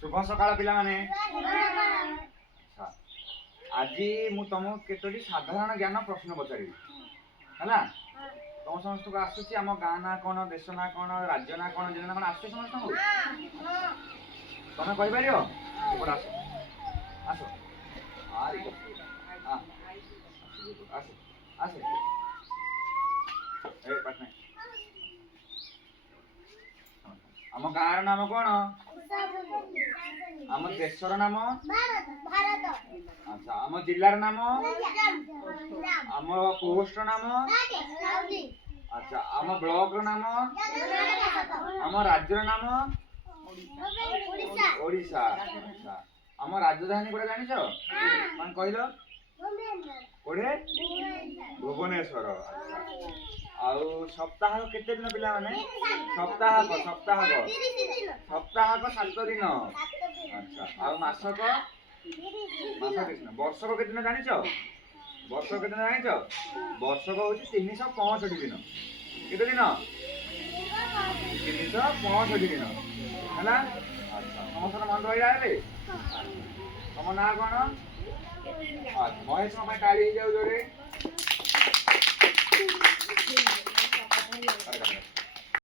शुभ सकाळ पिलामाने आज मु तुमको केतोटी साधारण ज्ञान प्रश्न पचारि है तुम समस्त को आसूची आम गाँ ना कौन देश ना कौन राज्य ना कौन जिला ना कौन आस समस्त को तुम कह पार आस आस आस आस पाटना आम गाँव नाम कौन आम देशर नाम अच्छा आम जिलार नाम आम पोस्ट नाम अच्छा आम ब्लॉक नाम आम राज्यर नाम ओडिशा अच्छा आम राजधानी कोडा जानिछ मान कहलो कोडे भुवनेश्वर अच्छा आउ सप्ताह केते दिन पिला माने सप्ताह सप्ताह 7 दिन अच्छा आउ मासक मासक कृष्ण वर्षक केते दिन जानिछ वर्षक केते दिन जानिछ वर्षक होची 365 दिन केते दिन 365 दिन हैला अच्छा समस्त मन रही आले तुम ना कोन अच्छा महेश में काली जाऊ जोरे